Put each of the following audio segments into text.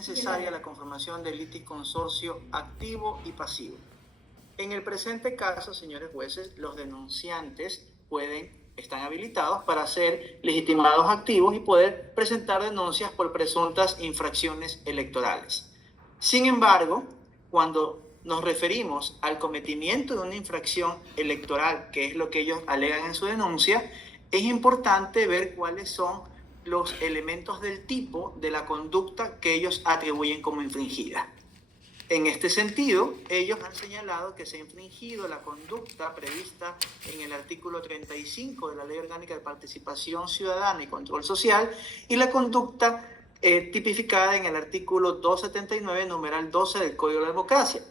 necesaria la conformación del litisconsorcio activo y pasivo. En el presente caso, señores jueces, los denunciantes están habilitados para ser legitimados activos y poder presentar denuncias por presuntas infracciones electorales. Sin embargo, cuando nos referimos al cometimiento de una infracción electoral, que es lo que ellos alegan en su denuncia, es importante ver cuáles son los elementos del tipo de la conducta que ellos atribuyen como infringida. En este sentido, ellos han señalado que se ha infringido la conducta prevista en el artículo 35 de la Ley Orgánica de Participación Ciudadana y Control Social y la conducta tipificada en el artículo 279, numeral 12 del Código de la Democracia,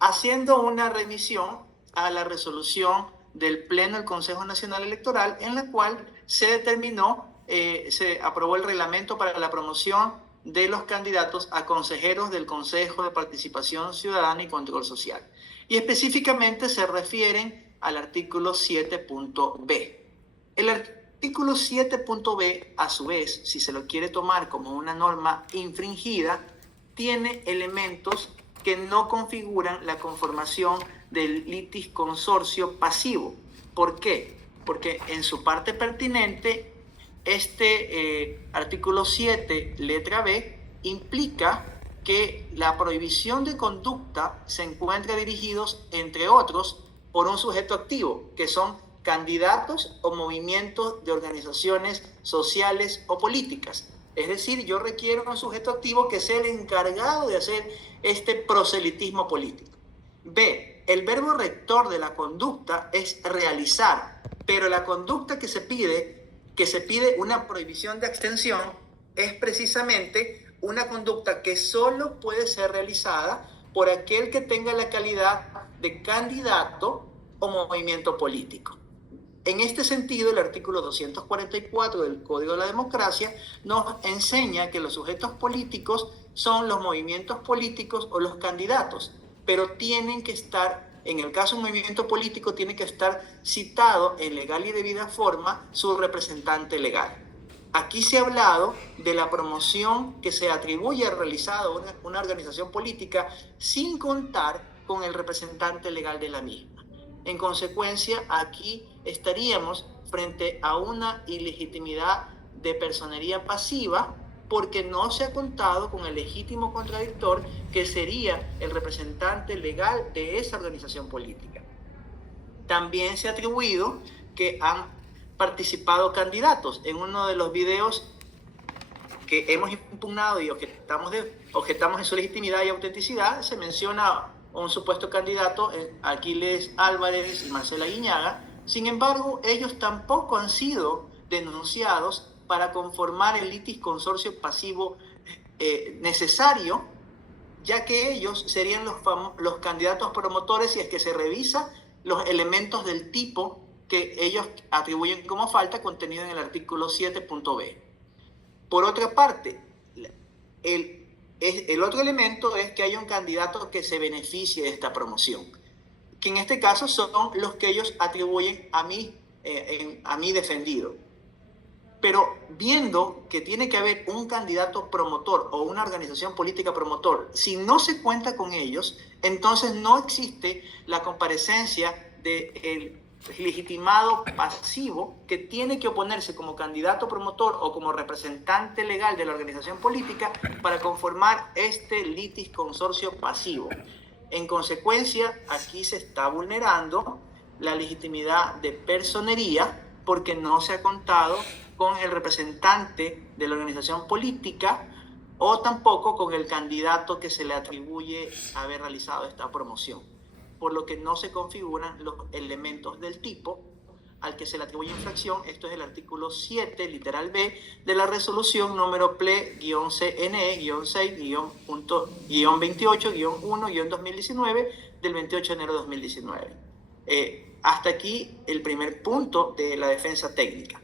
haciendo una remisión a la resolución del Pleno del Consejo Nacional Electoral, en la cual se determinó, se aprobó el reglamento para la promoción de los candidatos a consejeros del Consejo de Participación Ciudadana y Control Social. Y específicamente se refieren al artículo 7.b. El artículo 7.b, a su vez, si se lo quiere tomar como una norma infringida, tiene elementos que no configuran la conformación del litisconsorcio pasivo. ¿Por qué? Porque en su parte pertinente, este artículo 7, letra B, implica que la prohibición de conducta se encuentra dirigidos, entre otros, por un sujeto activo, que son candidatos o movimientos de organizaciones sociales o políticas. Es decir, yo requiero un sujeto activo que sea el encargado de hacer este proselitismo político. B, el verbo rector de la conducta es realizar, pero la conducta que se pide una prohibición de abstención, es precisamente una conducta que solo puede ser realizada por aquel que tenga la calidad de candidato o movimiento político. En este sentido, el artículo 244 del Código de la Democracia nos enseña que los sujetos políticos son los movimientos políticos o los candidatos, pero tienen que estar, en el caso de un movimiento político, tiene que estar citado en legal y debida forma su representante legal. Aquí se ha hablado de la promoción que se atribuye a realizar una organización política sin contar con el representante legal de la misma. En consecuencia, aquí estaríamos frente a una ilegitimidad de personería pasiva porque no se ha contado con el legítimo contradictor que sería el representante legal de esa organización política. También se ha atribuido que han participado candidatos. En uno de los videos que hemos impugnado y objetamos en su legitimidad y autenticidad, se menciona un supuesto candidato, Aquiles Álvarez y Marcela Guiñaga. Sin embargo, ellos tampoco han sido denunciados para conformar el litisconsorcio pasivo necesario, ya que ellos serían los candidatos promotores si es que se revisa los elementos del tipo que ellos atribuyen como falta contenido en el artículo 7.b. Por otra parte, el otro elemento es que hay un candidato que se beneficie de esta promoción, que en este caso son los que ellos atribuyen a mí defendido. Pero viendo que tiene que haber un candidato promotor o una organización política promotor, si no se cuenta con ellos, entonces no existe la comparecencia del legitimado pasivo que tiene que oponerse como candidato promotor o como representante legal de la organización política para conformar este litisconsorcio pasivo. En consecuencia, aquí se está vulnerando la legitimidad de personería porque no se ha contado con el representante de la organización política o tampoco con el candidato que se le atribuye haber realizado esta promoción, por lo que no se configuran los elementos del tipo al que se le atribuye infracción. Esto es el artículo 7, literal B, de la resolución número PLE-CNE-6-28-1-2019 del 28 de enero de 2019. Hasta aquí el primer punto de la defensa técnica.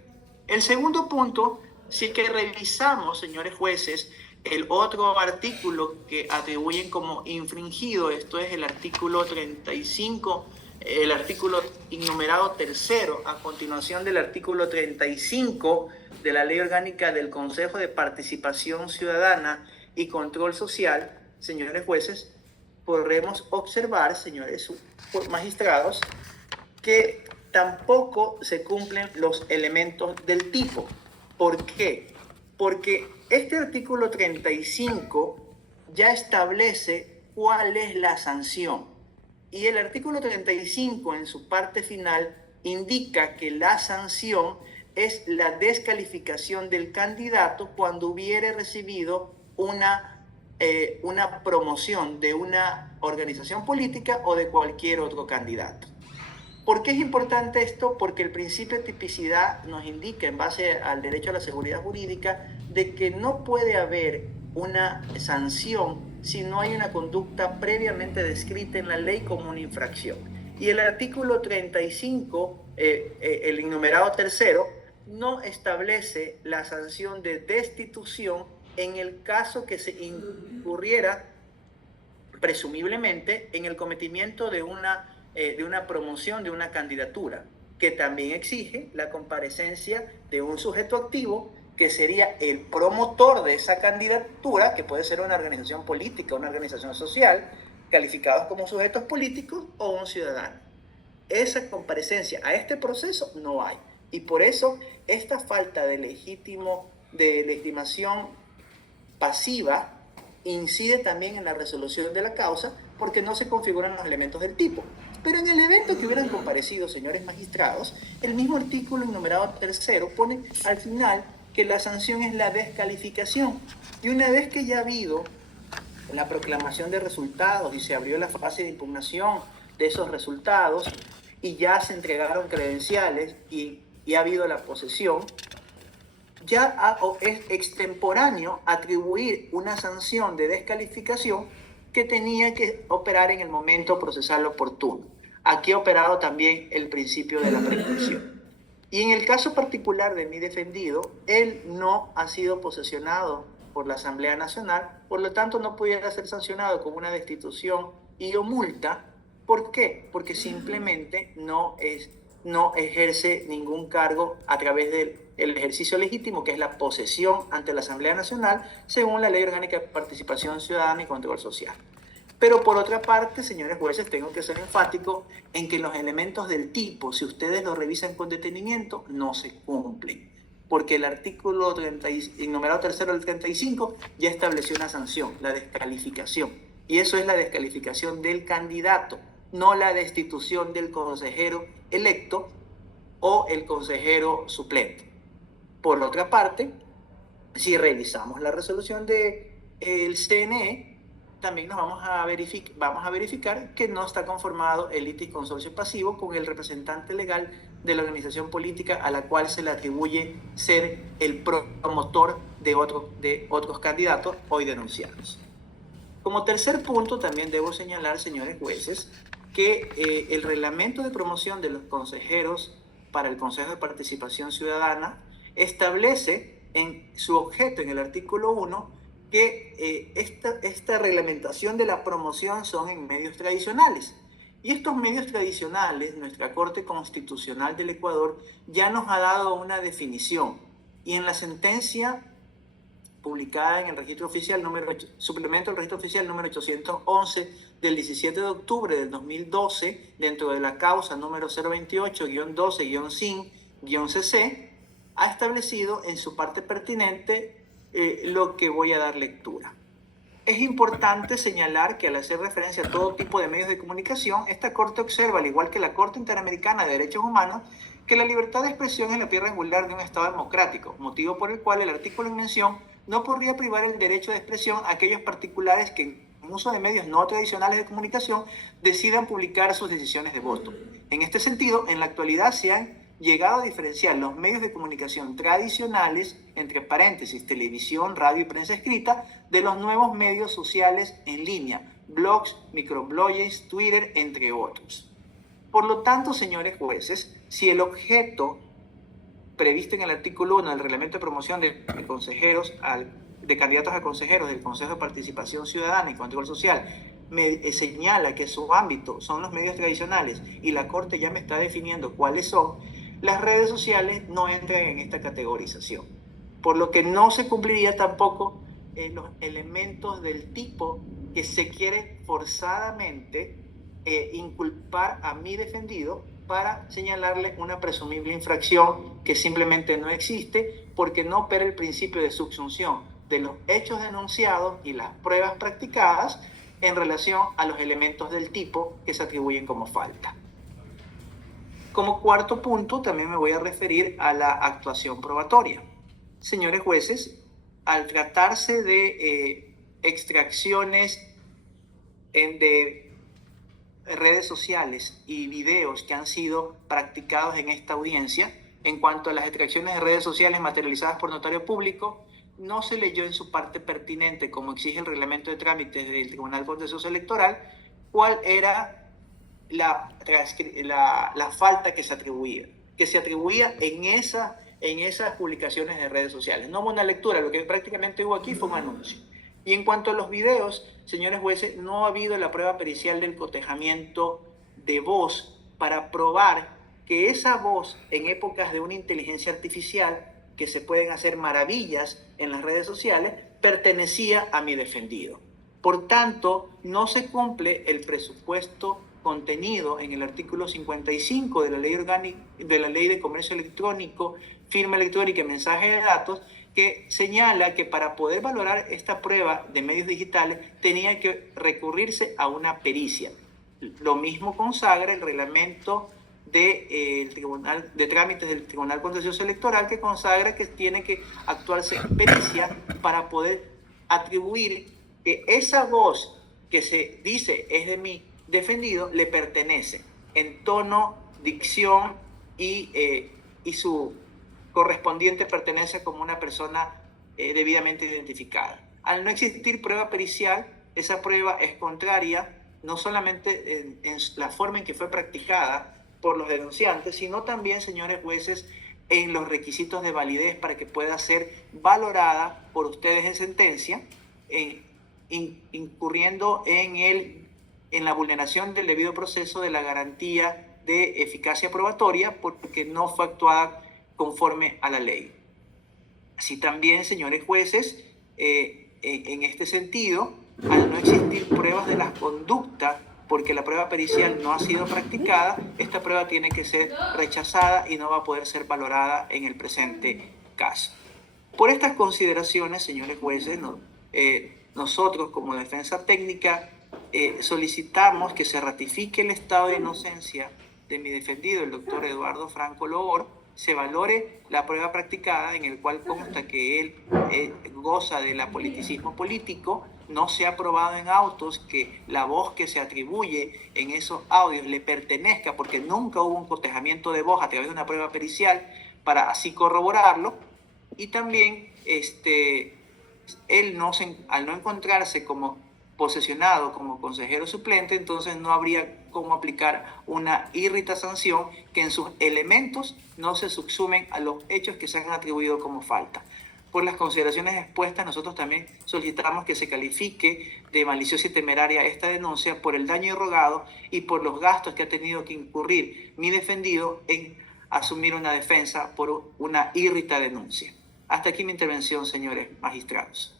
El segundo punto, si que revisamos, señores jueces, el otro artículo que atribuyen como infringido, esto es el artículo 35, el artículo innumerado tercero, a continuación del artículo 35 de la Ley Orgánica del Consejo de Participación Ciudadana y Control Social, señores jueces, podremos observar, señores magistrados, que tampoco se cumplen los elementos del tipo. ¿Por qué? Porque este artículo 35 ya establece cuál es la sanción. Y el artículo 35 en su parte final indica que la sanción es la descalificación del candidato cuando hubiere recibido una promoción de una organización política o de cualquier otro candidato. ¿Por qué es importante esto? Porque el principio de tipicidad nos indica, en base al derecho a la seguridad jurídica, de que no puede haber una sanción si no hay una conducta previamente descrita en la ley como una infracción. Y el artículo 35, el enumerado tercero, no establece la sanción de destitución en el caso que se incurriera presumiblemente en el cometimiento de una promoción de una candidatura, que también exige la comparecencia de un sujeto activo que sería el promotor de esa candidatura, que puede ser una organización política, una organización social, calificados como sujetos políticos o un ciudadano. Esa comparecencia a este proceso no hay. Y por eso esta falta de legitimación pasiva incide también en la resolución de la causa porque no se configuran los elementos del tipo. Pero en el evento que hubieran comparecido, señores magistrados, el mismo artículo enumerado tercero pone al final que la sanción es la descalificación. Y una vez que ya ha habido la proclamación de resultados y se abrió la fase de impugnación de esos resultados y ya se entregaron credenciales y ha habido la posesión, ya es extemporáneo atribuir una sanción de descalificación que tenía que operar en el momento procesal oportuno. Aquí ha operado también el principio de la prescripción. Y en el caso particular de mi defendido, él no ha sido posesionado por la Asamblea Nacional, por lo tanto no pudiera ser sancionado con una destitución y o multa. ¿Por qué? Porque simplemente no ejerce ningún cargo a través del ejercicio legítimo, que es la posesión ante la Asamblea Nacional, según la Ley Orgánica de Participación Ciudadana y Control Social. Pero por otra parte, señores jueces, tengo que ser enfático en que los elementos del tipo, si ustedes los revisan con detenimiento, no se cumplen. Porque el artículo enumerado tercero del 35 ya estableció una sanción, la descalificación. Y eso es la descalificación del candidato, no la destitución del consejero electo o el consejero suplente. Por otra parte, si revisamos la resolución del CNE, también vamos a verificar que no está conformado el litisconsorcio pasivo con el representante legal de la organización política a la cual se le atribuye ser el promotor de otros candidatos hoy denunciados. Como tercer punto, también debo señalar, señores jueces, que el reglamento de promoción de los consejeros para el Consejo de Participación Ciudadana establece en su objeto, en el artículo 1, que esta reglamentación de la promoción son en medios tradicionales. Y estos medios tradicionales, nuestra Corte Constitucional del Ecuador ya nos ha dado una definición. Y en la sentencia publicada en el registro oficial suplemento del registro oficial número 811 del 17 de octubre del 2012, dentro de la causa número 028-12-5-CC, ha establecido en su parte pertinente lo que voy a dar lectura. Es importante señalar que al hacer referencia a todo tipo de medios de comunicación, esta Corte observa, al igual que la Corte Interamericana de Derechos Humanos, que la libertad de expresión es la piedra angular de un Estado democrático, motivo por el cual el artículo en mención no podría privar el derecho de expresión a aquellos particulares que en uso de medios no tradicionales de comunicación decidan publicar sus decisiones de voto. En este sentido, en la actualidad se han llegado a diferenciar los medios de comunicación tradicionales, entre paréntesis, televisión, radio y prensa escrita, de los nuevos medios sociales en línea, blogs, microbloggings, Twitter, entre otros. Por lo tanto, señores jueces, si el objeto previsto en el artículo 1 del reglamento de promoción de candidatos a consejeros del Consejo de Participación Ciudadana y Control Social señala que su ámbito son los medios tradicionales y la Corte ya me está definiendo cuáles son, las redes sociales no entran en esta categorización, por lo que no se cumpliría tampoco los elementos del tipo que se quiere forzadamente inculpar a mi defendido para señalarle una presumible infracción que simplemente no existe porque no opera el principio de subsunción de los hechos denunciados y las pruebas practicadas en relación a los elementos del tipo que se atribuyen como falta. Como cuarto punto, también me voy a referir a la actuación probatoria. Señores jueces, al tratarse de extracciones de redes sociales y videos que han sido practicados en esta audiencia, en cuanto a las extracciones de redes sociales materializadas por notario público, no se leyó en su parte pertinente, como exige el reglamento de trámites del Tribunal Contencioso Electoral, cuál era la falta que se atribuía en esas publicaciones de redes sociales. No hubo una lectura, lo que prácticamente hubo aquí fue un anuncio. Y en cuanto a los videos, señores jueces, no ha habido la prueba pericial del cotejamiento de voz para probar que esa voz, en épocas de una inteligencia artificial, que se pueden hacer maravillas en las redes sociales, pertenecía a mi defendido. Por tanto, no se cumple el presupuesto contenido en el artículo 55 de la Ley de Comercio Electrónico, firma electrónica y mensaje de datos, que señala que para poder valorar esta prueba de medios digitales tenía que recurrirse a una pericia. Lo mismo consagra el reglamento de trámites del Tribunal Contencioso Electoral, que consagra que tiene que actuarse pericia para poder atribuir que esa voz que se dice es de mi defendido le pertenece en tono, dicción y su correspondiente pertenece como una persona debidamente identificada. Al no existir prueba pericial, esa prueba es contraria no solamente en la forma en que fue practicada por los denunciantes, sino también, señores jueces, en los requisitos de validez para que pueda ser valorada por ustedes en sentencia, incurriendo en la vulneración del debido proceso de la garantía de eficacia probatoria porque no fue actuada conforme a la ley. Así también, señores jueces, en este sentido, al no existir pruebas de la conducta, porque la prueba pericial no ha sido practicada, esta prueba tiene que ser rechazada y no va a poder ser valorada en el presente caso. Por estas consideraciones, señores jueces, nosotros como defensa técnica solicitamos que se ratifique el estado de inocencia de mi defendido, el doctor Eduardo Franco Loor, se valore la prueba practicada en el cual consta que él goza del apoliticismo político, no se ha probado en autos que la voz que se atribuye en esos audios le pertenezca, porque nunca hubo un cotejamiento de voz a través de una prueba pericial para así corroborarlo, y también él al no encontrarse como posesionado como consejero suplente, entonces no habría cómo aplicar una irrita sanción que en sus elementos no se subsumen a los hechos que se han atribuido como falta. Por las consideraciones expuestas, nosotros también solicitamos que se califique de maliciosa y temeraria esta denuncia por el daño irrogado y por los gastos que ha tenido que incurrir mi defendido en asumir una defensa por una irrita denuncia. Hasta aquí mi intervención, señores magistrados.